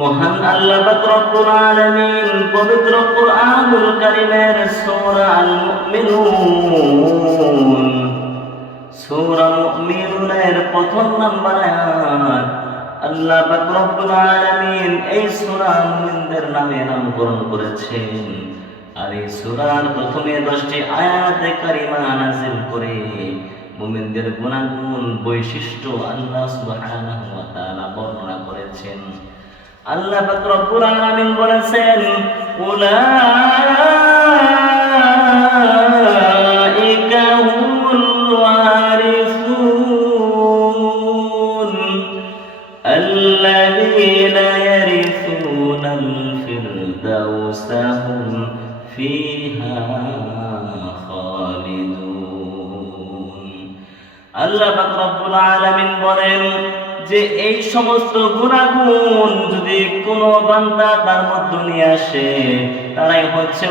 মহান আল্লাহ রব্বুল আলামিন, পবিত্র কুরআনুল কারীমের সূরা আল মুমিনুন সূরা মুমিনুনের প্রথম নাম্বার আয়াত, আল্লাহ পাক রব্বুল আলামিন এই সূরা মুমিনদের নামে নামকরণ করেছেন। আর এই সূরার প্রথমে দশটি আয়াতে কারিমা নাযিল করে মুমিনদের গুণাগুণ, বৈশিষ্ট্য আল্লাহ সুবহানাহু ওয়া তাআলা আল্লাহ পাক রব্বুল আলামিন বলেছেন, উলাইকা হুমুল ওয়ারিসুন, আল্লাযীনা ইয়ারিসুনাল ফিরদাউস হুম ফিহা খালিদুন। আল্লাহ পাক রব্বুল আলামিন বলেন যে এই সমস্ত গুণাগুণ যদি কোনো বান্দা তার মধ্যে নিয়ে আসে, তারাই হচ্ছে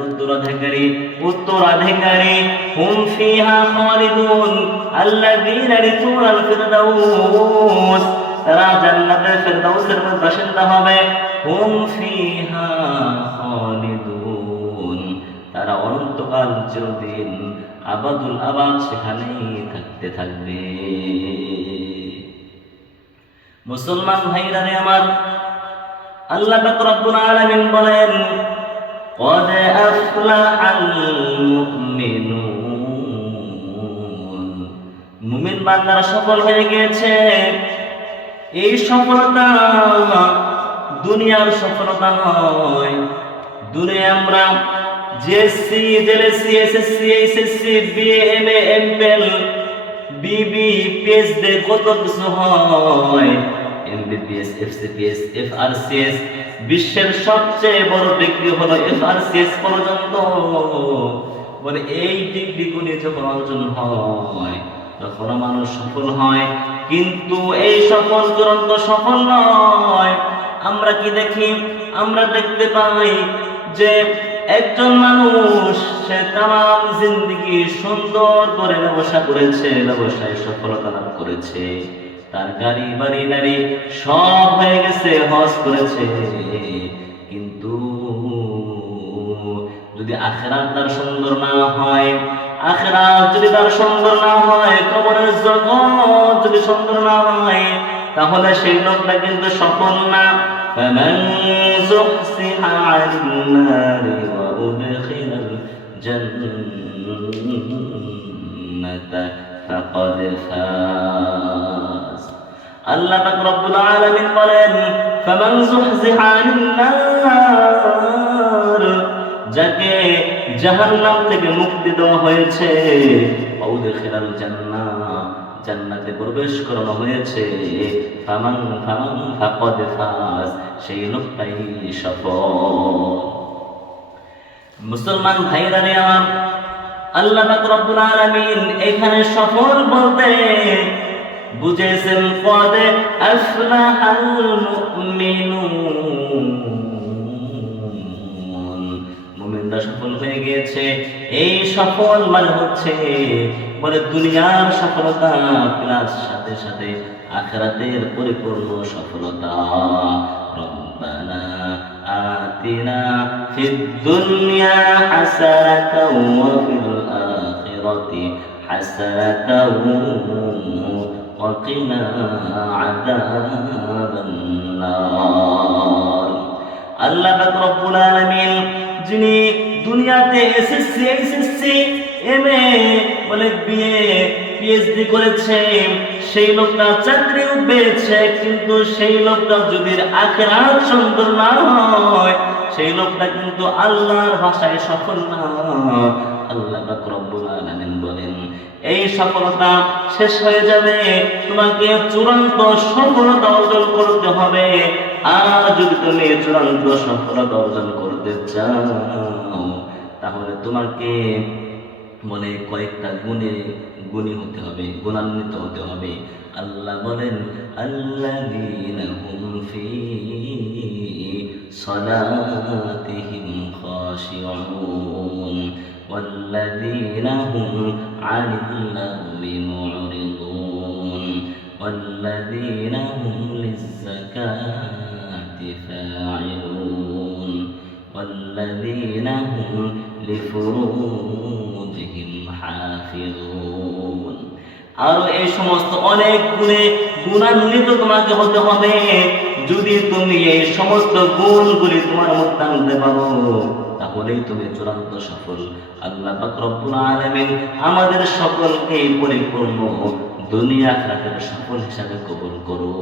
উত্তরাধিকারী উত্তরাধিকারী হুম ফিহা খালিদুন। আল্লাযীনা রিসুনাল ফিরদাউস তারা জান্নাতের ফিরদাউসের বাসিন্দা হবে। হুম ফিহা চিরদিন আবাদুল আবাদ সেখানেই থাকতে থাকবে মুসলমান ভাইরা রে আমার আল্লাহ পাক রব্বুল আলামিন বলেন قد أفلح المؤمنون মুমিন বান্দারা সফল হয়ে গিয়েছে এই সফলতা দুনিয়ার সফলতা নয় দুনিয়া আমরা JSC JSC SSC HSC BA MA এমপেল বিবি পিএইচডি কত কিছু হয়। এমবিবিএস এফসিপিএস এফআরসিএস বিশ্বের সবচেয়ে বড় ডিগ্রি হলো এফআরসিএস পর্যন্ত। বলে এই ডিগ্রিগুলি যখন অর্জন হয় তখন মানুষ সফল হয়, কিন্তু এই সফল চূড়ান্ত সফল নয়। আমরা কি দেখি? আমরা দেখতে পাই যে একজন মানুষ, সে তাম জিন্দগি সুন্দর করে ব্যবসা করেছে, ব্যবসায় সফলতা লাভ করেছে। তার গাড়ি, বাড়ি, নারী সব হয়ে গেছে, হজ করেছে। কিন্তু যদি আখেরাত তার সুন্দর না হয়, আখেরাত যদি তার সুন্দর না হয়, কবরের জগৎ যদি সুন্দর না হয়, তাহলে সেই লোকটা কিন্তু সফল না। فمن زحزح عن النار وأدخل الجنة فقد فاز আল্লাহ পাক রব্বুল আলামিন বলেন ফামান যুহজিহা আনিন নার যাকে জাহান্নাম থেকে মুক্তি দেওয়া হয়েছে আউদখিলাল জান্নাহ জান্নাতে প্রবেশ করানো হয়েছে। ফামান ফামান, ফাকাদ ফাজ, সেই লোকটাই সফল। মুসলমান ভাইরা রে আমার, আল্লাহ রব্বুল আলামিন এখানে সফল বলতে বুঝেছেন পদে আফলাহাল মুমিনুন। মুমিনরা সফল হয়ে গিয়েছে। এই সফল মানে হচ্ছে বলে দুনিয়ার সফলতা প্লাস সাথে সাথে আখরাতের পরিপূর্ণ সফলতা রব্বানা আতিনা ফিদ দুনিয়া হাসানাতাও ওয়া ফিল আখিরাতি হাসানাতাও وقنا عذاب النار আল্লাহ পাক রব্বুল আলামিন যিনি দুনিয়াতে এসএসসি এইচএসসি এমএ বলে বিএ পিএইচডি করেছে। সেই লোকটা চাকরি পেয়েছে, কিন্তু সেই লোকটা যদি আখেরাত সুন্দর না হয়, সেই লোকটা কিন্তু আল্লাহর ভাষায় সফল না আল্লাহ রব্বুল আলামিন বলেন, এই সফলতা শেষ হয়ে যাবে। তোমাকে চূড়ান্ত সফলতা অর্জন করতে হবে। আর যদি তুমি চূড়ান্ত সফলতা অর্জন করতে চাও তাহলে তোমাকে মনে কয়েকটা গুণে গুণী হতে হবে গুণান্বিত হতে হবে আল্লাহ বলেন আল্লাযীনা হুম ফি সালাতিহিম খাশিউন والذين هم عن اللغو معرضون والذين هم للزكاة فاعلون والذين هم لفروجهم حافظون আরও এই সমস্ত অনেক গুণে গুণান্বিত তোমাকে হতে হবে। যদি তুমি এই সমস্ত গুণগুলি তোমার মধ্যে আনতে পারো, তাহলেই তুমি চূড়ান্ত সফল। আল্লাহ রব্বুল আলামিন আমাদের সকলকে পরিপূর্ণ দুনিয়া আখিরাতের সফল হিসাবে কবুল করো